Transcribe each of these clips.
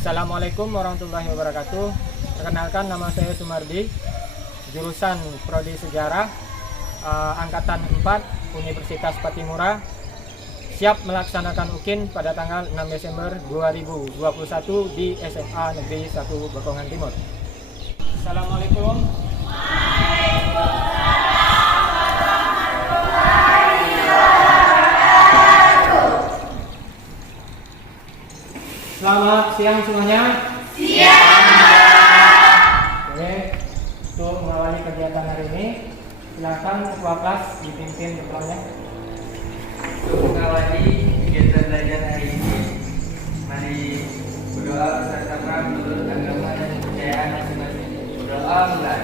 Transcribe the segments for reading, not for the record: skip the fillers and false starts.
Assalamualaikum warahmatullahi wabarakatuh. Perkenalkan, nama saya Sumardi, jurusan Prodi Sejarah, Angkatan 4, Universitas Patimura. Siap melaksanakan UKIN pada tanggal 6 Desember 2021 di SMA Negeri 1 Bekongan Timur. Assalamualaikum. Selamat siang semuanya. Siang. Oke, untuk mengawali kegiatan hari ini, silakan ketua kelas dipimpin ketuanya. Untuk mengawali kegiatan belajar hari ini, mari berdoa bersama-sama menurut agama dan kepercayaan masing-masing. Berdoa mulai.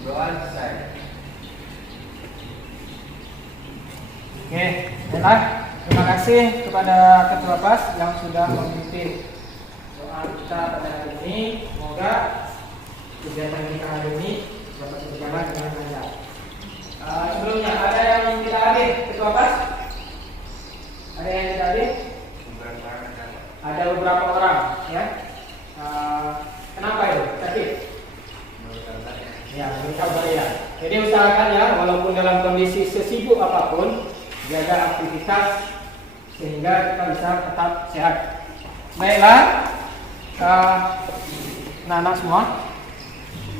Doa selesai. Oke, baiklah. Terima kasih kepada ketua kelas yang sudah memimpin doa kita pada hari ini. Semoga kegiatan kita hari ini dapat berjalan dengan lancar. Sebelumnya, ada yang kita hadir ketua kelas? Ada yang kita hadir? Ada beberapa orang, ya. Kenapa itu? Sakit? Ya, menurut ya. Jadi usahakan ya, walaupun dalam kondisi sesibuk apapun, jaga aktivitas sehingga kita bisa tetap sehat. Baiklah, anak-anak semua,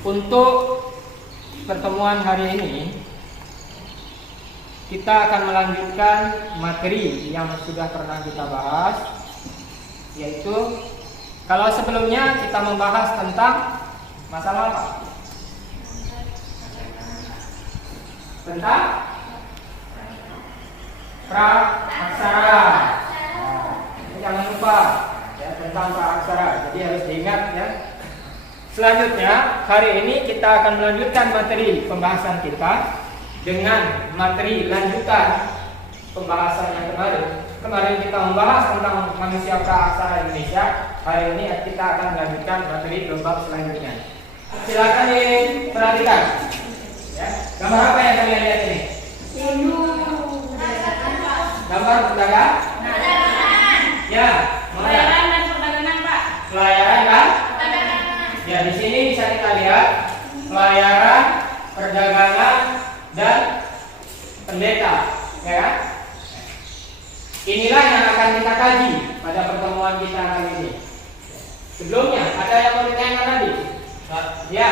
untuk pertemuan hari ini kita akan melanjutkan materi yang sudah pernah kita bahas, yaitu kalau sebelumnya kita membahas tentang masalah apa? Tentang pra-aksara. Jangan lupa ya, tentang pra-aksara. Jadi harus diingat ya. Selanjutnya, hari ini kita akan melanjutkan materi pembahasan kita dengan materi lanjutan pembahasan yang kemarin. Kemarin kita membahas tentang manusia pra-aksara Indonesia. Hari ini kita akan melanjutkan materi bab selanjutnya. Silakan diperhatikan. Ya, gambar apa yang kalian lihat ini? Gambar perdagangan? Ya, pelayaran dan perdagangan, Pak. Pelayaran kan? Ya, di sini bisa kita lihat pelayaran, perdagangan, dan pendeta, ya kan? Inilah yang akan kita kaji pada pertemuan kita kali ini. Sebelumnya, ada yang mau ditanyakan lagi? Ya.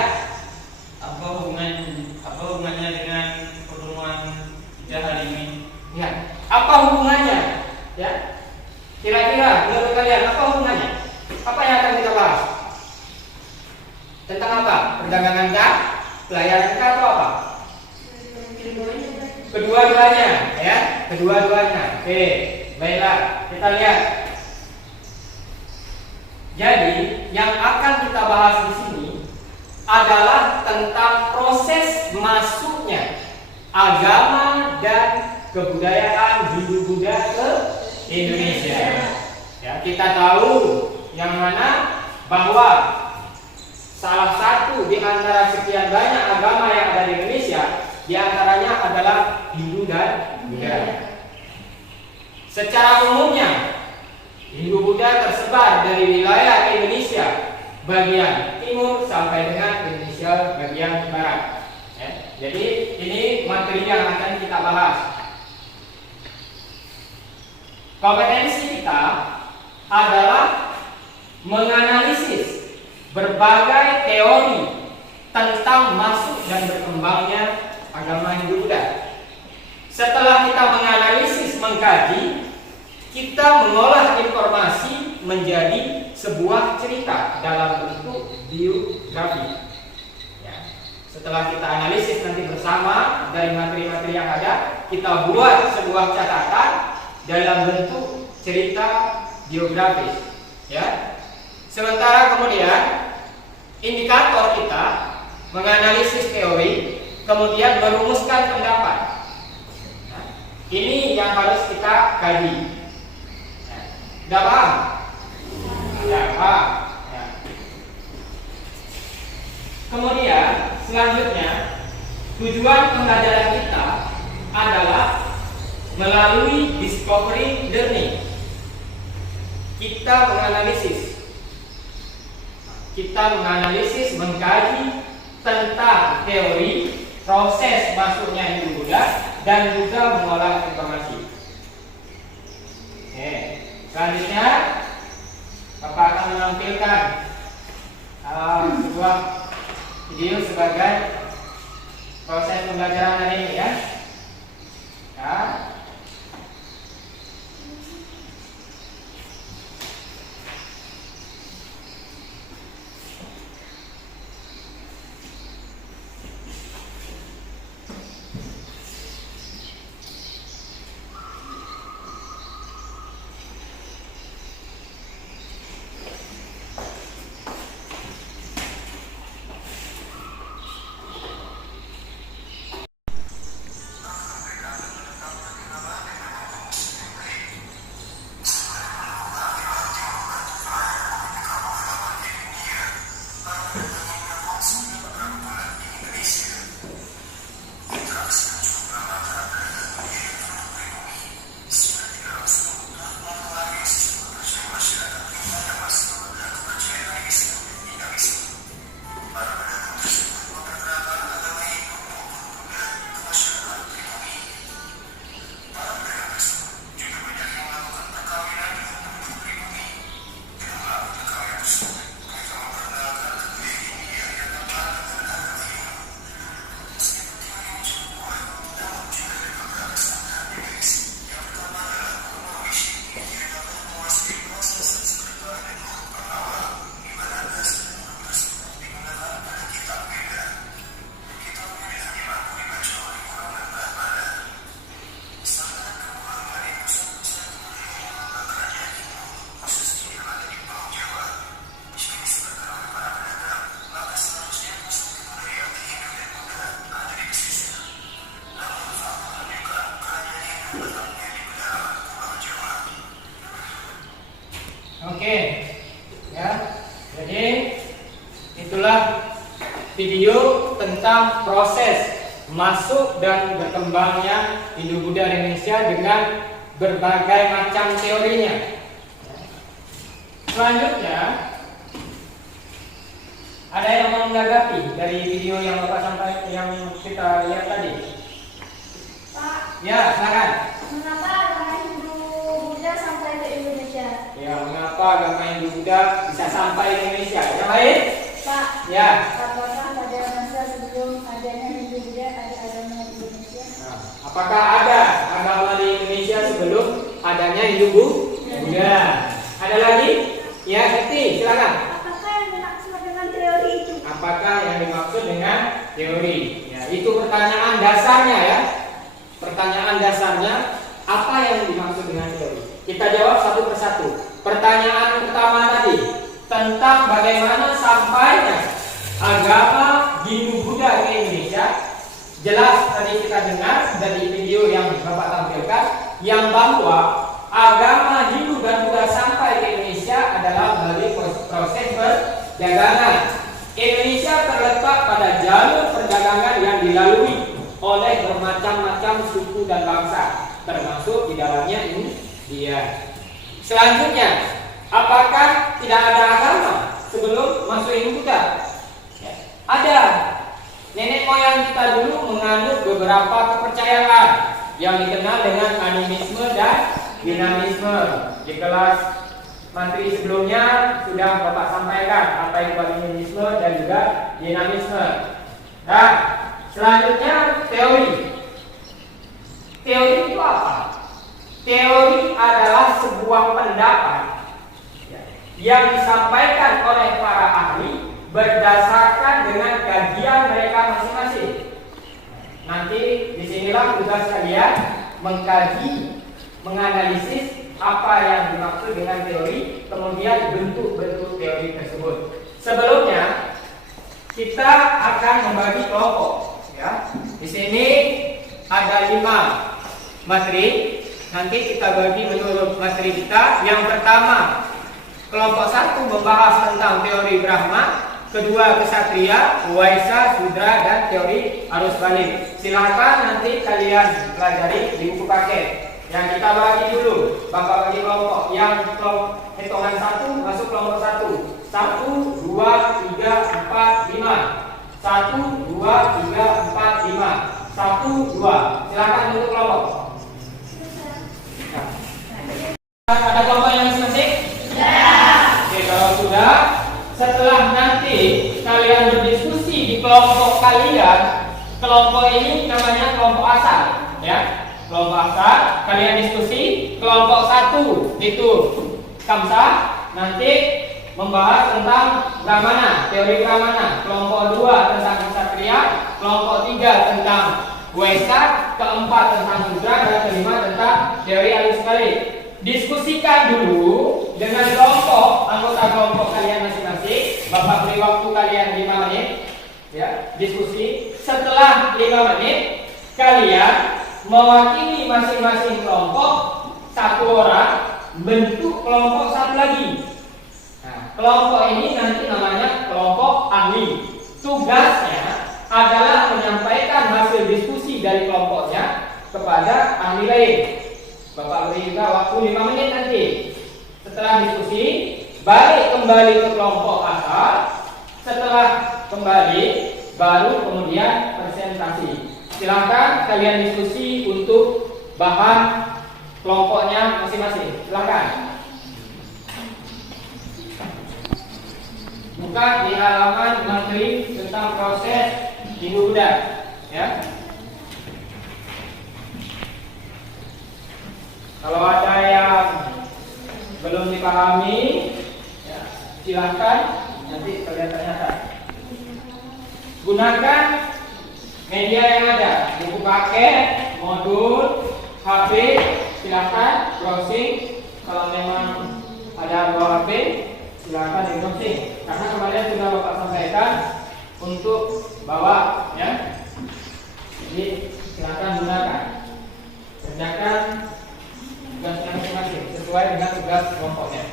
Apa hubungannya dengan pertemuan kita hari ini? Ya. Apa hubungannya? Ya. Kira-kira menurut kalian apa hubungannya? Apa yang akan kita bahas? Tentang apa? Perdagangan kah? Pelayaran kah atau apa? Kedua-duanya, ya. Kedua-duanya. Oke, baiklah. Kita lihat. Jadi, yang akan kita bahas di sini adalah tentang proses masuknya agama dan kebudayaan Hindu-Buddha ke Indonesia. Ya, kita tahu yang mana bahwa salah satu di antara sekian banyak agama yang ada di Indonesia, di antaranya adalah Hindu dan Buddha. Secara umumnya, Hindu-Buddha tersebar dari wilayah Indonesia bagian timur sampai dengan Indonesia bagian barat. Ya, jadi ini materi yang akan kita bahas. Kompetensi kita adalah menganalisis berbagai teori tentang masuk dan berkembangnya agama Hindu-Buddha. Setelah kita menganalisis, mengkaji, kita mengolah informasi menjadi sebuah cerita dalam bentuk biografi. Ya. Setelah kita analisis nanti bersama dari materi-materi yang ada, kita buat sebuah catatan dalam bentuk cerita biografis. Ya. Sementara kemudian indikator kita menganalisis teori, kemudian merumuskan pendapat. Nah, ini yang harus kita kaji. Sudah paham? Ya, paham. Ya. Kemudian selanjutnya tujuan pembelajaran kita adalah melalui discovery learning kita menganalisis, mengkaji tentang teori proses masuknya Hindu-Buddha dan juga mengolah informasi. Oke, selanjutnya Bapak akan menampilkan sebuah video sebagai proses pembelajaran hari ini ya. Ya. Oke, ya. Jadi itulah video tentang proses masuk dan berkembangnya Hindu-Buddha di Indonesia dengan berbagai macam teorinya. Selanjutnya, ada yang mau menanggapi dari video yang Bapak sampaikan yang kita lihat tadi? Pak, Ya, silakan. mengapa agama Hindu-Buddha sampai ke Indonesia? Ya, mengapa agama Hindu-Buddha bisa sampai ke Indonesia? Yang lain? Pak, Ya. apakah pada masa sebelum adanya Hindu-Buddha ada agama di Indonesia? Nah, apakah ada agama di Indonesia sebelum adanya Hindu-Buddha? Ada lagi? Ya, Siti, silakan. Apakah yang dimaksud dengan teori itu? Apakah yang dimaksud dengan teori? Ya, itu pertanyaan dasarnya ya. Pertanyaan dasarnya, apa yang dimaksud dengan teori? Kita jawab satu persatu. Pertanyaan pertama tadi tentang bagaimana sampainya agama Hindu-Buddha ke Indonesia. Jelas tadi kita dengar dari video yang Bapak tampilkan, yang bahwa agama Hindu dan Buddha sampai ke Indonesia adalah melalui proses perdagangan. Indonesia terletak pada jalur perdagangan yang dilalui oleh bermacam-macam suku dan bangsa, termasuk di dalamnya India. Selanjutnya, apakah tidak ada agama sebelum masuk Hindu-Buddha? Ya, ada. Nenek moyang kita dulu menganut beberapa kepercayaan yang dikenal dengan animisme dan dinamisme. Di kelas materi sebelumnya sudah Bapak sampaikan apa itu animisme dan juga dinamisme. Nah, selanjutnya teori. Teori itu apa? Teori adalah sebuah pendapat yang disampaikan oleh para ahli berdasarkan dengan kajian mereka masing-masing. Nanti disinilah tugas kalian mengkaji, menganalisis apa yang dimaksud dengan teori, kemudian bentuk-bentuk teori tersebut. Sebelumnya kita akan membagi kelompok. Ya, di sini ada 5 materi. Nanti kita bagi menurut materi kita. Yang pertama, kelompok 1 membahas tentang teori Brahma. Kedua, kesatria, Waisa, Sudra, dan teori arus balik. Silakan nanti kalian pelajari di buku paket. Yang kita bagi dulu, Bapak bagi kelompok. Yang hitungan 1 masuk kelompok 1. 1, 2, 3, 4, 5. 1, 2, 3, 4, 5. 1, 2. Silakan bentuk kelompok. Ada kelompok yang masing-masing? Oke, kalau sudah, setelah nanti kalian berdiskusi di kelompok kalian, kelompok ini namanya kelompok asal, ya. Kelompok asal, kalian diskusi. Kelompok 1 itu Kamsah, nanti membahas tentang Brahmana, teori Brahmana. Kelompok 2 tentang Ksatria, kelompok 3 tentang Waisak, keempat tentang Sudra, dan kelima tentang teori alus balik. Diskusikan dulu dengan kelompok, anggota kelompok kalian masing-masing. Bapak beri waktu kalian 5 menit, ya, diskusi. Setelah 5 menit, kalian mewakili masing-masing kelompok 1 orang, bentuk kelompok 1 lagi. Nah, kelompok ini nanti namanya kelompok ahli. Tugasnya adalah menyampaikan hasil diskusi dari kelompoknya kepada ahli lain. Bapak beri juga waktu 5 menit nanti. Setelah diskusi, balik kembali ke kelompok asal. Setelah kembali, baru kemudian presentasi. Silakan kalian diskusi untuk bahan kelompoknya masing-masing. Silakan. Buka di halaman materi tentang proses Hindu Buddha, ya. Kalau ada yang belum dipahami, ya, silakan nanti kalian tanyakan. Gunakan media yang ada, buku paket, modul, HP, silakan browsing. Kalau memang ada buah HP, silakan di browsing. Karena kemarin sudah Bapak sampaikan untuk bawa, ya. Jadi silakan gunakan. Kerjakan tugasnya masing-masing sesuai dengan tugas kelompoknya.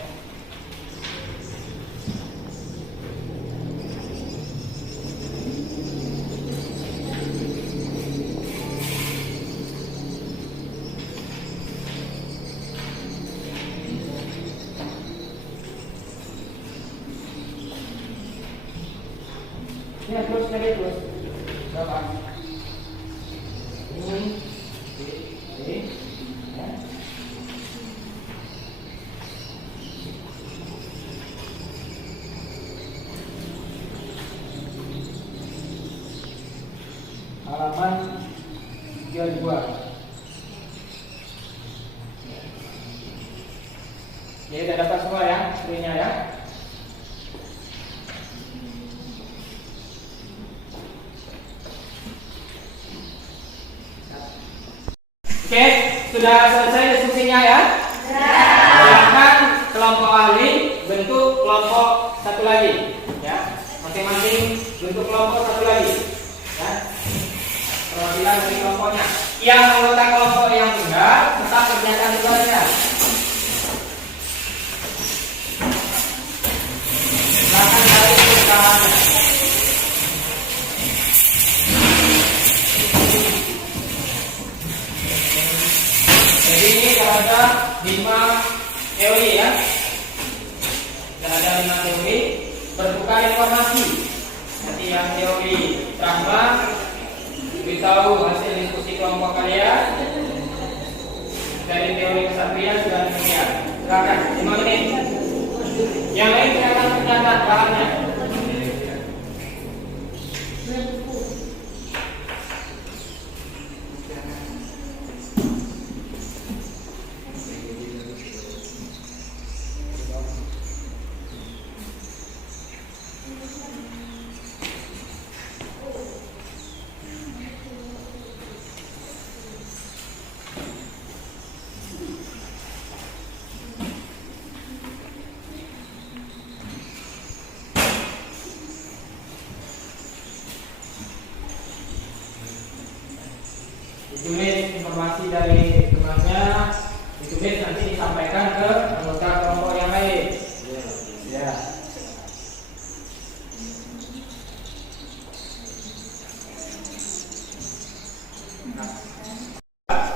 Ya, terus cari terus. Berapa? Ini, ya. Halaman 32. Jadi udah dapat semua ya, screen-nya ya. Oke, sudah selesai diskusinya ya? Silakan kelompok ahli bentuk kelompok 1 lagi, ya. Masing-masing bentuk kelompok 1 lagi, ya. Perwakilan dari kelompoknya. Yang anggota kelompok yang enggak tetap kerjakan tugasnya. Silakan cari perusahaannya. Jadi ini ada 5 teori ya. Ada 5 teori bertukar informasi. Nanti yang teori Brahma beritahu hasil diskusi kelompok kalian. Dari teori Ksatria sudah demikian. Silakan 5 menit. Yang lain silakan mencatat bahannya. Ditulis informasi dari temannya, ditulis nanti disampaikan ke anggota kelompok yang lain. Ya.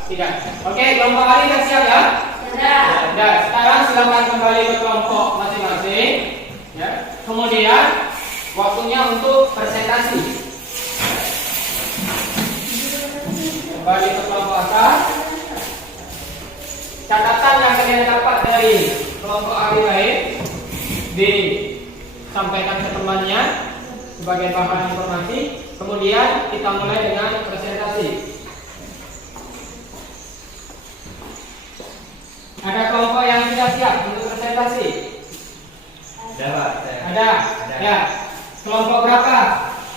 Tidak. Oke, kelompok Ali sudah siap ya? Sudah. Ya, sekarang silakan kembali ke kelompok masing-masing. Ya. Kemudian waktunya untuk presentasi. Kembali ke kelompok atas. Catatan yang kalian dapat dari kelompok Ali lain disampaikan ke temannya sebagai bahan informasi. Kemudian kita mulai dengan presentasi. Ada kelompok yang sudah siap untuk presentasi? Ada Pak. Ada. Ya. Kelompok berapa?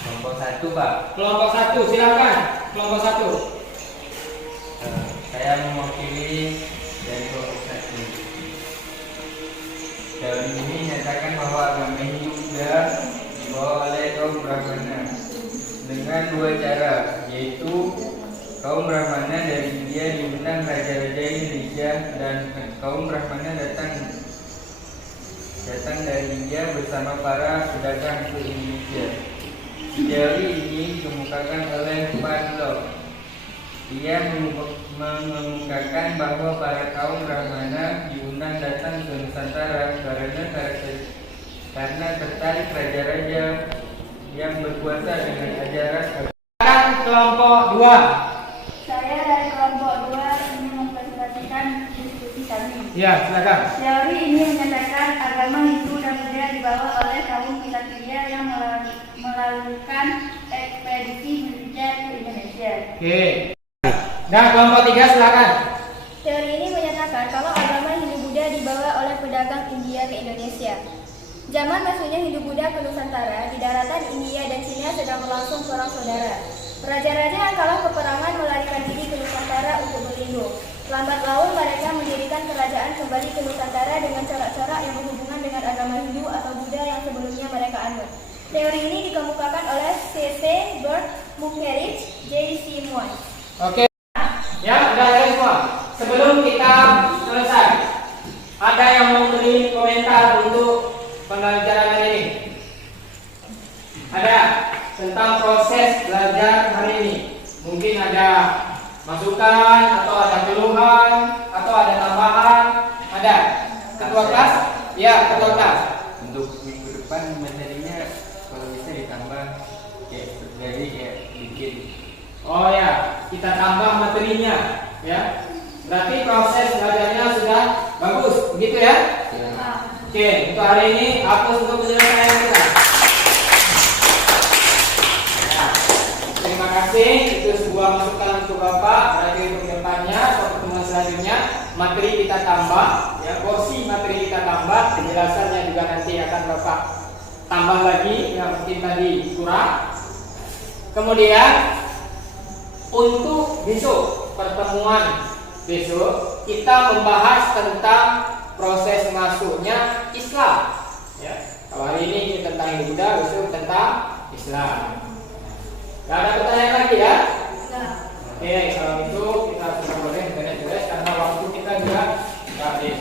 Kelompok 1 Pak. Kelompok 1, silakan. Kelompok 1. Saya mewakili dari kelompok 1. Teori ini menyatakan bahwa agama Hindu Buddha dibawa oleh kaum Brahmana dengan dua cara, yaitu kaum Brahmana dari India diundang raja-raja Indonesia dan kaum Brahmana datang dari India bersama para pedagang ke Indonesia. Teori ini dikemukakan oleh Van Loo. Ia mengemukakan bahwa para kaum Brahmana diundang datang ke Nusantara karena tertarik raja-raja yang berkuasa dengan ajaran Silakan kelompok 2. Saya dari kelompok 2 ingin mempresentasikan diskusi kami. Ya, silakan. Teori ini menyatakan agama Hindu dan Buddha dibawa oleh kaum Ksatria yang melakukan ekspedisi militer ke Indonesia. Oke. Nah, kelompok 3 silakan. Teori ini menyatakan kalau agama Hindu-Buddha dibawa oleh pedagang India ke Indonesia. Zaman masuknya Hindu-Buddha ke Nusantara, di daratan India dan Cina sedang berlangsung perang saudara. Raja-raja yang kalah peperangan melarikan diri ke Nusantara untuk berlindung. Lambat laun mereka mendirikan kerajaan kembali ke Nusantara dengan corak-corak yang berhubungan dengan agama Hindu atau Buddha yang sebelumnya mereka anut. Teori ini dikemukakan oleh C.C. Burt, Mukherjee, J.C. Moy. Oke. Ya, sudah ada semua. Sebelum kita selesai, ada yang mau memberi komentar untuk pembelajaran hari ini? Ada tentang proses belajar hari ini. Mungkin ada masukan atau ada keluhan atau ada tambahan. Ada. Ketua kelas? Ya, ketua kelas. untuk minggu depan materinya kalau bisa ditambah kayak bikin. Oh ya, kita tambah materinya, ya. Berarti proses belajarnya sudah bagus, begitu ya? Oke, untuk hari ini hapus untuk penyelesaian kita. Ya, terima kasih. Itu sebuah masukan untuk Bapak. Berarti untuk depannya, atau pertemuan selanjutnya, materi kita tambah, ya, porsi materi kita tambah, penjelasannya juga nanti akan Bapak tambah lagi, yang mungkin tadi kurang. Kemudian untuk besok, pertemuan besok, kita membahas tentang proses masuknya Islam. Ya, kalau hari ini tentang Hindu Buddha, besok tentang Islam. Gak ada pertanyaan lagi ya? Oke, kalau itu kita sudah boleh beres-beres karena waktu kita juga habis.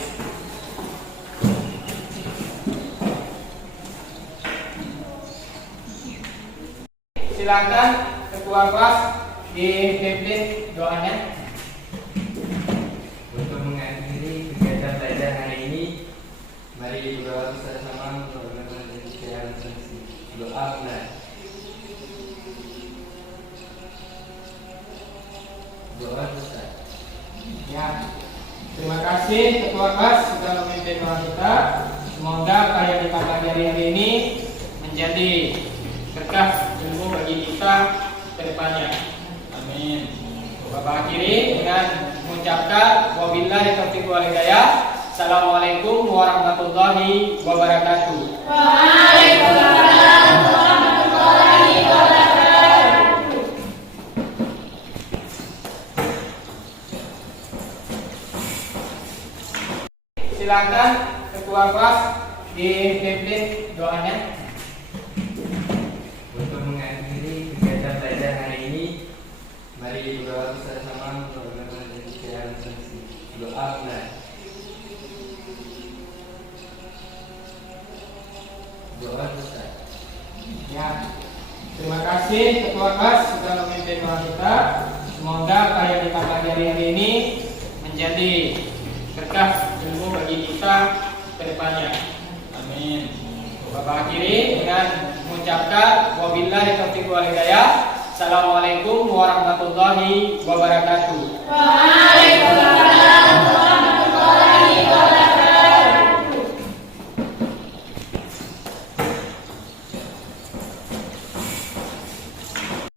Silakan ketua kelas dipimpin doanya. Untuk mengakhiri kegiatan belajar hari ini, mari berdoa bersama-sama untuk menjalankan doa benar. Doa besar. Ya, terima kasih ketua kelas sudah memimpin doa kita. Semoga apa yang kita pelajari hari ini menjadi berkah ilmu bagi kita ke depannya. Amin. Bapak akhiri dengan mengucapkan wabillahi taufiq wal hidayah. Assalamualaikum warahmatullahi wabarakatuh. Waalaikumsalam warahmatullahi wabarakatuh. Silakan ketua kelas dipimpin doanya. Untuk mengakhiri kegiatan belajar hari ini, mari berdoa bersama-sama untuk menjalankan doa benar. Doa besar. Ya, terima kasih ketua kelas sudah memimpin doa kita. Semoga apa yang kita pelajari hari ini menjadi berkah ilmu bagi kita ke depannya. Amin. Bapak akhiri dengan mengucapkan wabillahi taufiq wal hidayah. Assalamualaikum warahmatullahi wabarakatuh.